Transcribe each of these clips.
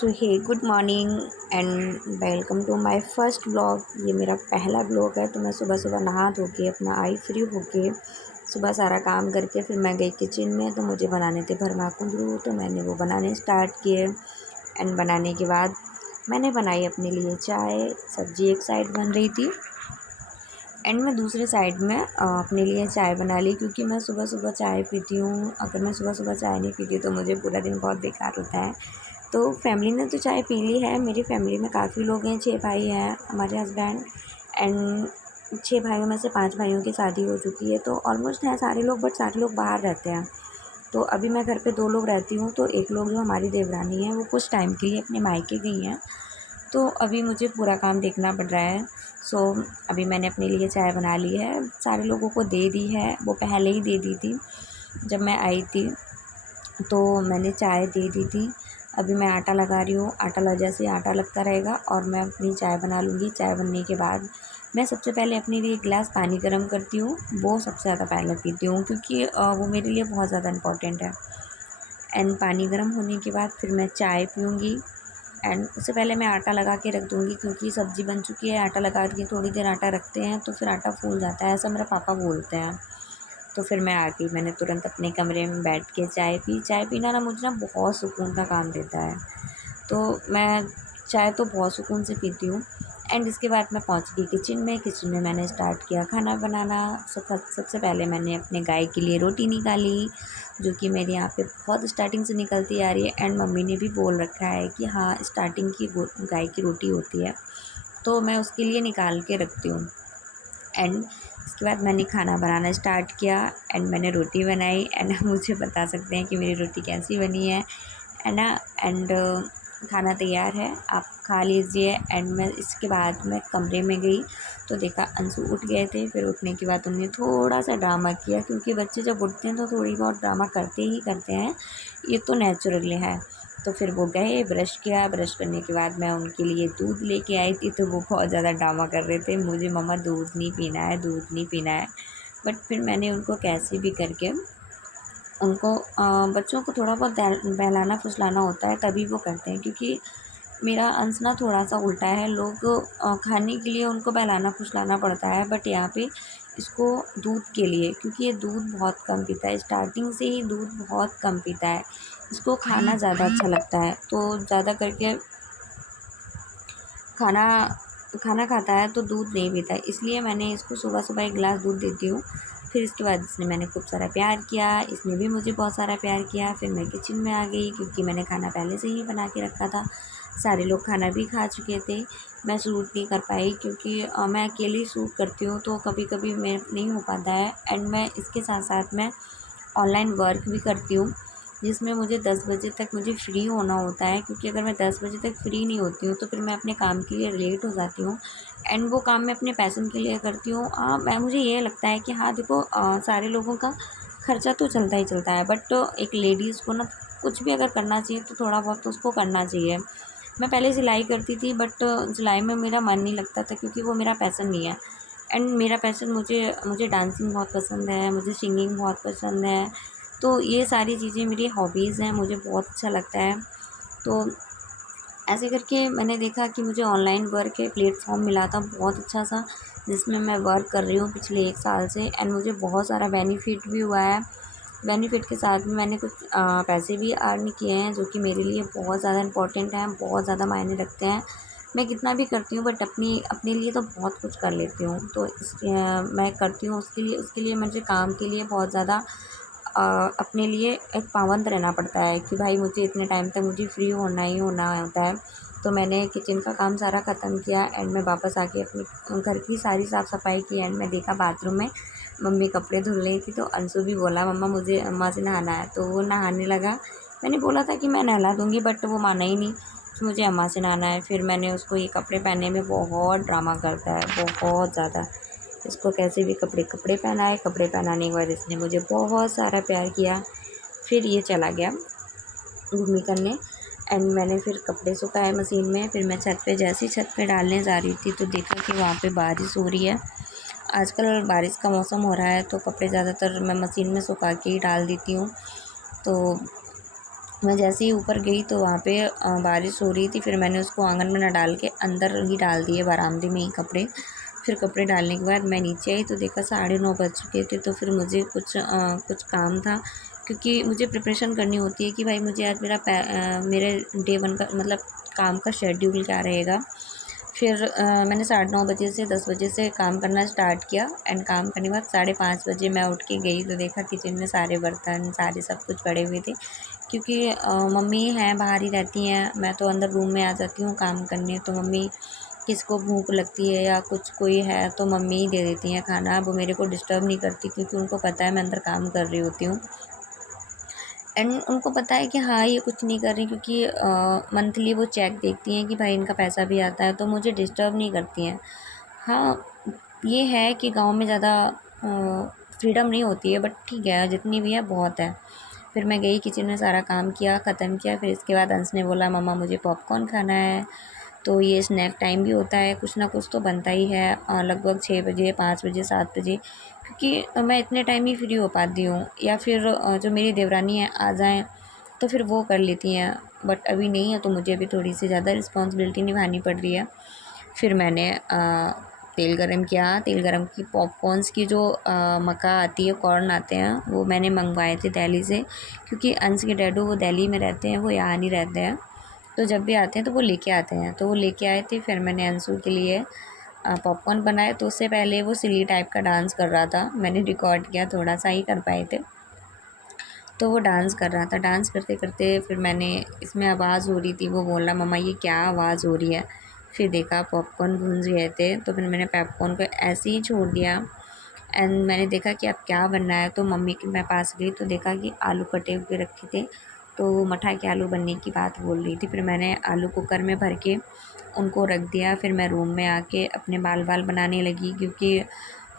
So hey good morning and welcome to my first blog. ये मेरा पहला blog है। तो मैं सुबह सुबह नहा धो के अपना आई फ्री होके सुबह सारा काम करके फिर मैं गई किचन में। तो मुझे बनाने थे भरमा कुंदरू, तो मैंने वो बनाने स्टार्ट किए। एंड बनाने के बाद मैंने बनाई अपने लिए चाय। सब्ज़ी एक साइड बन रही थी एंड मैं दूसरे साइड में अपने लिए चाय बना ली, क्योंकि मैं सुबह सुबह चाय पीती हूँ। अगर मैं सुबह सुबह चाय नहीं पीती तो मुझे पूरा दिन बहुत बेकार होता है। तो फैमिली ने तो चाय पी ली है। मेरी फैमिली में काफ़ी लोग हैं, 6 भाई हैं हमारे हस्बैंड एंड 6 भाइयों में से 5 भाइयों की शादी हो चुकी है। तो ऑलमोस्ट हैं सारे लोग, बट सारे लोग बाहर रहते हैं। तो अभी मैं घर पे 2 लोग रहती हूँ। तो एक लोग जो हमारी देवरानी है वो कुछ टाइम के लिए अपने मायके गई हैं, तो अभी मुझे पूरा काम देखना पड़ रहा है। सो अभी मैंने अपने लिए चाय बना ली है, सारे लोगों को दे दी है। वो पहले ही दे दी थी, जब मैं आई थी तो मैंने चाय दे दी थी। अभी मैं आटा लगा रही हूँ। जैसे आटा लगता रहेगा और मैं अपनी चाय बना लूँगी। चाय बनने के बाद मैं सबसे पहले अपने लिए एक गिलास पानी गर्म करती हूँ। वो सबसे ज़्यादा पहले पीती हूँ, क्योंकि वो मेरे लिए बहुत ज़्यादा इम्पोर्टेंट है। एंड पानी गर्म होने के बाद फिर मैं चाय पीऊँगी। एंड उससे पहले मैं आटा लगा के रख दूँगी, क्योंकि सब्ज़ी बन चुकी है। आटा लगा के थोड़ी देर आटा रखते हैं तो फिर आटा फूल जाता है, ऐसा मेरा पापा बोलते हैं। तो फिर मैं आ गई, मैंने तुरंत अपने कमरे में बैठ के चाय पी। चाय पीना ना मुझे ना बहुत सुकून का काम देता है। तो मैं चाय तो बहुत सुकून से पीती हूँ। एंड इसके बाद मैं पहुँच गई किचन में। किचन में मैंने स्टार्ट किया खाना बनाना। सबसे पहले मैंने अपने गाय के लिए रोटी निकाली, जो कि मेरे यहाँ पे बहुत स्टार्टिंग से निकलती आ रही है। एंड मम्मी ने भी बोल रखा है कि हाँ, स्टार्टिंग की गाय की रोटी होती है, तो मैं उसके लिए निकाल के रखती हूँ। एंड इसके बाद मैंने खाना बनाना स्टार्ट किया एंड मैंने रोटी बनाई। एंड मुझे बता सकते हैं कि मेरी रोटी कैसी बनी है ना। एंड खाना तैयार है, आप खा लीजिए। एंड मैं इसके बाद मैं कमरे में गई तो देखा अंशु उठ गए थे। फिर उठने के बाद उन्होंने थोड़ा सा ड्रामा किया, क्योंकि बच्चे जब उठते हैं तो थोड़ी बहुत ड्रामा करते ही करते हैं, ये तो नेचुरली है। तो फिर वो गए, ब्रश किया। ब्रश करने के बाद मैं उनके लिए दूध लेके आई थी, तो वो बहुत ज़्यादा ड्रामा कर रहे थे, मुझे मम्मा दूध नहीं पीना है, दूध नहीं पीना है। बट फिर मैंने उनको कैसे भी करके उनको बच्चों को थोड़ा बहुत बहलाना फुसलाना होता है, तभी वो करते हैं। क्योंकि मेरा अंश ना थोड़ा सा उल्टा है। लोग खाने के लिए उनको बहलाना फुसलाना पड़ता है, बट यहाँ पे इसको दूध के लिए, क्योंकि ये दूध बहुत कम पीता है, स्टार्टिंग से ही दूध बहुत कम पीता है। इसको खाना ज़्यादा अच्छा लगता है, तो ज़्यादा करके खाना खाना खाता है तो दूध नहीं पीता है। इसलिए मैंने इसको सुबह सुबह एक गिलास दूध देती हूँ। फिर इसके बाद इसने मैंने खूब सारा प्यार किया, इसने भी मुझे बहुत सारा प्यार किया। फिर मैं किचन में आ गई, क्योंकि मैंने खाना पहले से ही बना के रखा था। सारे लोग खाना भी खा चुके थे। मैं शूट नहीं कर पाई, क्योंकि मैं अकेली शूट करती हूँ, तो कभी कभी मैं नहीं हो पाता है। एंड मैं इसके साथ साथ मैं ऑनलाइन वर्क भी करती हूँ, जिसमें मुझे 10 बजे तक मुझे फ्री होना होता है। क्योंकि अगर मैं 10 बजे तक फ्री नहीं होती हूँ तो फिर मैं अपने काम के लिए लेट हो जाती हूँ। एंड वो काम मैं अपने पैशन के लिए करती हूँ। मैं मुझे ये लगता है कि हाँ देखो, सारे लोगों का खर्चा तो चलता ही चलता है, बट एक लेडीज़ को ना कुछ भी अगर करना चाहिए तो थोड़ा बहुत तो उसको करना चाहिए। मैं पहले सिलाई करती थी, बट सिलाई में मेरा मन नहीं लगता था, क्योंकि वो मेरा पैशन नहीं है। एंड मेरा पैशन, मुझे मुझे डांसिंग बहुत पसंद है, मुझे सिंगिंग बहुत पसंद है। तो ये सारी चीज़ें मेरी हॉबीज़ हैं, मुझे बहुत अच्छा लगता है। तो ऐसे करके मैंने देखा कि मुझे ऑनलाइन वर्क के प्लेटफॉर्म मिला था बहुत अच्छा सा, जिसमें मैं वर्क कर रही हूँ पिछले 1 साल से। एंड मुझे बहुत सारा बेनिफिट भी हुआ है। बेनिफिट के साथ में मैंने कुछ पैसे भी अर्न किए हैं, जो कि मेरे लिए बहुत ज़्यादा इम्पोर्टेंट हैं, बहुत ज़्यादा मायने रखते हैं। मैं कितना भी करती हूँ, बट अपने लिए तो बहुत कुछ कर लेती हूँ। तो मैं करती हूँ उसके लिए मुझे काम के लिए बहुत ज़्यादा अपने लिए एक पाबंद रहना पड़ता है, कि भाई मुझे इतने टाइम तक मुझे फ्री होना ही होना होता है। तो मैंने किचन का काम सारा ख़त्म किया एंड मैं वापस आके अपने घर की सारी साफ़ सफाई की। एंड मैं देखा बाथरूम में मम्मी कपड़े धुल रही थी, तो अंशु भी बोला मम्मा मुझे अम्मा से नहाना है, तो वो नहाने लगा। मैंने बोला था कि मैं नहला दूँगी, बट वो माना ही नहीं कि मुझे अम्मा से नहाना है। फिर मैंने उसको ये कपड़े पहनने में बहुत ड्रामा करता है, बहुत ज़्यादा। इसको कैसे भी कपड़े कपड़े पहनाए। कपड़े पहनाने के बाद इसने मुझे बहुत सारा प्यार किया। फिर ये चला गया घूमने करने। एंड मैंने फिर कपड़े सुखाए मशीन में। फिर मैं छत पे, जैसे ही छत पे डालने जा रही थी, तो देखा कि वहाँ पे बारिश हो रही है। आजकल बारिश का मौसम हो रहा है, तो कपड़े ज़्यादातर मैं मशीन में सुखा के ही डाल देती हूँ। तो मैं जैसे ही ऊपर गई तो वहाँ पे बारिश हो रही थी। फिर मैंने उसको आंगन में ना डाल के अंदर ही डाल दिए बरामदे में ही कपड़े। फिर कपड़े डालने के बाद मैं नीचे आई तो देखा 9:30 बज चुके थे। तो फिर मुझे कुछ काम था, क्योंकि मुझे प्रिपरेशन करनी होती है कि भाई मुझे आज मेरे डे 1 का मतलब काम का शेड्यूल क्या रहेगा। फिर मैंने 9:30 बजे से 10 बजे से काम करना स्टार्ट किया। एंड काम करने के बाद 5:30 बजे मैं उठ के गई तो देखा किचन में सारे बर्तन सारे सब कुछ पड़े हुए थे, क्योंकि मम्मी हैं बाहर ही रहती हैं, मैं तो अंदर रूम में आ जाती हूँ काम करने। तो मम्मी किसको भूख लगती है या कुछ कोई है तो मम्मी ही दे देती हैं खाना। वो मेरे को डिस्टर्ब नहीं करती, क्योंकि उनको पता है मैं अंदर काम कर रही होती हूँ। एंड उनको पता है कि हाँ ये कुछ नहीं कर रही, क्योंकि मंथली वो चेक देखती हैं कि भाई इनका पैसा भी आता है, तो मुझे डिस्टर्ब नहीं करती हैं। हाँ, ये है कि गांव में ज़्यादा फ्रीडम नहीं होती है, बट ठीक है जितनी भी है बहुत है। फिर मैं गई किचन में सारा काम किया, ख़त्म किया। फिर इसके बाद अंश ने बोला मम्मा मुझे पॉपकॉर्न खाना है। तो ये स्नैक टाइम भी होता है, कुछ ना कुछ तो बनता ही है लगभग 6 बजे 5 बजे 7 बजे, क्योंकि मैं इतने टाइम ही फ्री हो पाती हूँ। या फिर जो मेरी देवरानी है आ जाएँ तो फिर वो कर लेती हैं, बट अभी नहीं है तो मुझे अभी थोड़ी सी ज़्यादा रिस्पॉन्सिबिलिटी निभानी पड़ रही है। फिर मैंने तेल गरम किया। तेल गरम की पॉपकॉर्न्स की जो मक्का आती है, कॉर्न आते हैं, वो मैंने मंगवाए थे दिल्ली से, क्योंकि अंश के डैडू वो दिल्ली में रहते हैं, वो यहाँ नहीं रहते हैं। तो जब भी आते हैं तो वो लेके आते हैं, तो वो लेके आए थे। फिर मैंने अंशु के लिए पॉपकॉर्न बनाए। तो उससे पहले वो सिली टाइप का डांस कर रहा था, मैंने रिकॉर्ड किया, थोड़ा सा ही कर पाए थे। तो वो डांस कर रहा था, डांस करते करते फिर मैंने इसमें आवाज़ हो रही थी, वो बोला मम्मा ये क्या आवाज़ हो रही है। फिर देखा पॉपकॉर्न भून गए थे, तो फिर मैंने पॉपकॉर्न को ऐसे ही छोड़ दिया। एंड मैंने देखा कि अब क्या बनना है, तो मम्मी के मैं पास गई तो देखा कि आलू कटे हुए रखे थे, तो वो मठा के आलू बनने की बात बोल रही थी। फिर मैंने आलू कुकर में भर के उनको रख दिया। फिर मैं रूम में आके अपने बाल बनाने लगी, क्योंकि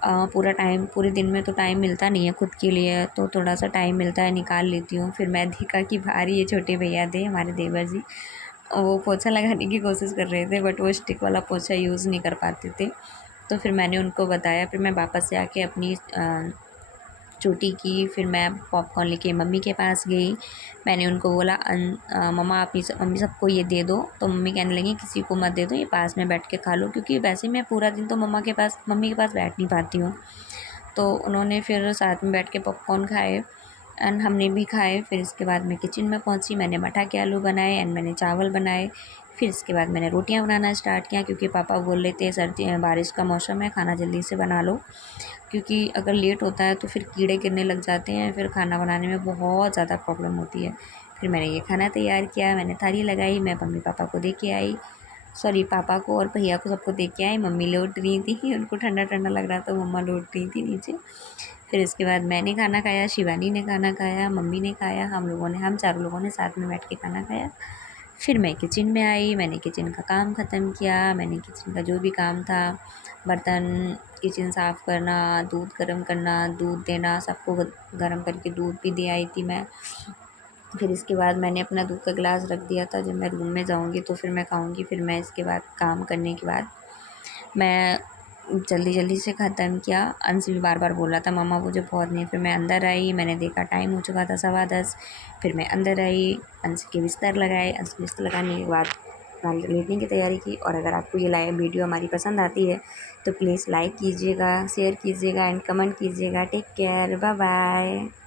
पूरे दिन में तो टाइम मिलता नहीं है खुद के लिए, तो थोड़ा सा टाइम मिलता है निकाल लेती हूँ। फिर मैं देखा कि बाहर ये छोटे भैया थे हमारे देवर जी, वो पोछा लगाने की कोशिश कर रहे थे, बट वो स्टिक वाला पोछा यूज़ नहीं कर पाते थे। तो फिर मैंने उनको बताया। फिर मैं वापस से आके अपनी चोटी की। फिर मैं पॉपकॉर्न लेके मम्मी के पास गई। मैंने उनको बोला मम्मा आप मम्मी सबको ये दे दो। तो मम्मी कहने लगी किसी को मत दे दो, ये पास में बैठ के खा लो, क्योंकि वैसे मैं पूरा दिन तो मम्मी के पास बैठ नहीं पाती हूँ। तो उन्होंने फिर साथ में बैठ के पॉपकॉर्न खाए एंड हमने भी खाए। फिर इसके बाद मैं किचन में पहुंची, मैंने मठा के आलू बनाए एंड मैंने चावल बनाए। फिर इसके बाद मैंने रोटियां बनाना स्टार्ट किया, क्योंकि पापा बोल रहे थे सर्दी बारिश का मौसम है, खाना जल्दी से बना लो, क्योंकि अगर लेट होता है तो फिर कीड़े गिरने लग जाते हैं, फिर खाना बनाने में बहुत ज़्यादा प्रॉब्लम होती है। फिर मैंने ये खाना तैयार किया, मैंने थाली लगाई, मैं मम्मी पापा को दे के आई, सॉरी पापा को और भैया को सबको दे के आई। मम्मी लौट रही थी, उनको ठंडा ठंडा लग रहा था, मम्मा लौट रही थी नीचे। फिर इसके बाद मैंने खाना खाया, शिवानी ने खाना खाया, मम्मी ने खाया, हम चारों लोगों ने साथ में बैठ के खाना खाया। फिर मैं किचन में आई, मैंने किचन का काम ख़त्म किया। मैंने किचन का जो भी काम था, बर्तन, किचन साफ़ करना, दूध गर्म करना, दूध देना, सबको गर्म करके दूध भी दे आई थी मैं। फिर इसके बाद मैंने अपना दूध का गिलास रख दिया था, जब मैं रूम में जाऊँगी तो फिर मैं खाऊँगी। फिर मैं इसके बाद काम करने के बाद मैं जल्दी जल्दी से ख़त्म किया। अंश भी बार बार बोल रहा था मम्मा मुझे बहुत नहीं। फिर मैं अंदर आई, मैंने देखा टाइम हो चुका था 10:15। फिर मैं अंदर आई, अंश के बिस्तर लगाए, अंश के बिस्तर लगाने के बाद लेटने की तैयारी की। और अगर आपको ये लाइव वीडियो हमारी पसंद आती है तो प्लीज़ लाइक कीजिएगा, शेयर कीजिएगा एंड कमेंट कीजिएगा। Take care, bye bye.